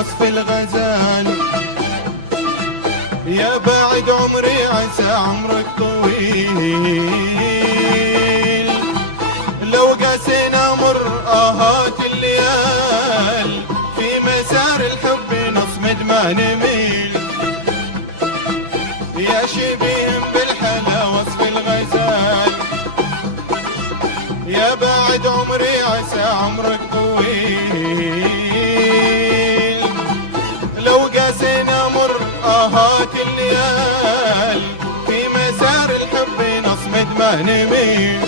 وصف الغزال. يا بعد عمري عسى عمرك طويل، لو قاسينا مر آهات الليال، في مسار الحب نصمد ما نميل. يا شبيه بالحلا وصف الغزال، يا بعد عمري عسى عمرك طويل، لو قاسينا مر آهات الليال، في مسار الحب نصمد ما نميل.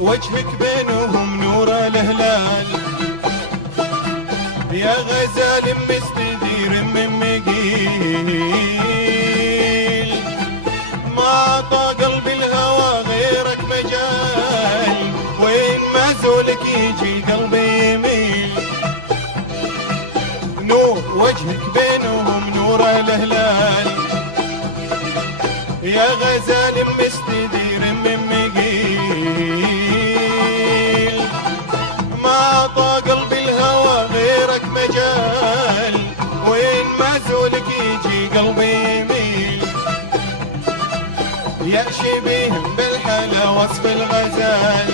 وجهك بينهم نور الهلال، يا غزال مستدير من مقيل، ما طا قلبي الهوى غيرك مجال، وين ما زولك يجي قلبي يميل. نور وجهك بينهم نور الهلال، يا غزال مستدير من مقيل، ما طا قلبي الهوى غيرك مجال، وين ما زولك يجي قلبي يميل. يا شبيه بالحلا وصف الغزال،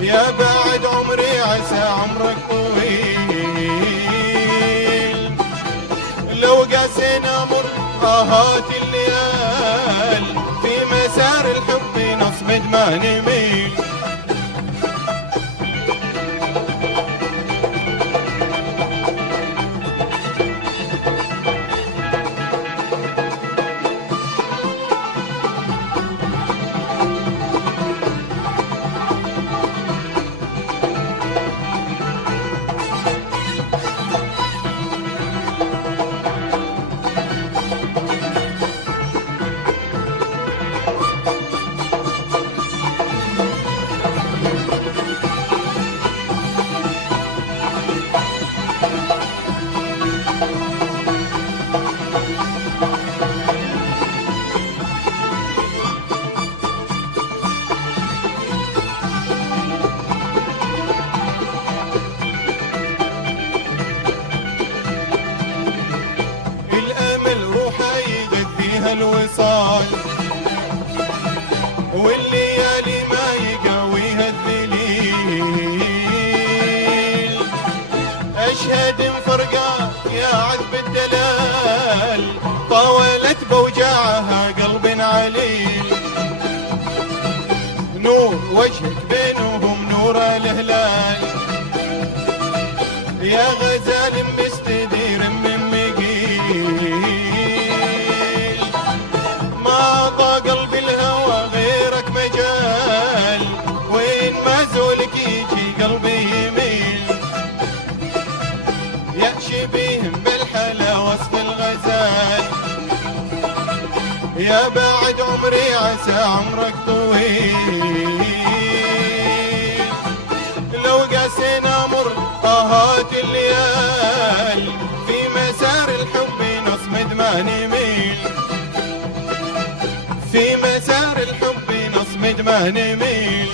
يا بعد عمري عسى عمرك طويل، لو قاسينا مر آهات الليال، في مسار الحب نصمد ما نميل. الوصال، والليالي ما يقويها الذليل، اشهد انفرقا يا عذب الدلال، طاولت بوجاعها قلب عليل. نور وجهك بينهم نور الهلال، يا غزال مستدير من مقيل، ما طا قلبي الهوى غيرك مجال، وين ما زولك يجي قلبي يميل. يا شبيه بالحلا وصف الغزال، يا بعد عمري عسى عمرك طويل، لو قاسينا مر آهات الليال، في مسار الحب نصمد ما نميل. في مسار الحب نصمد ما نميل.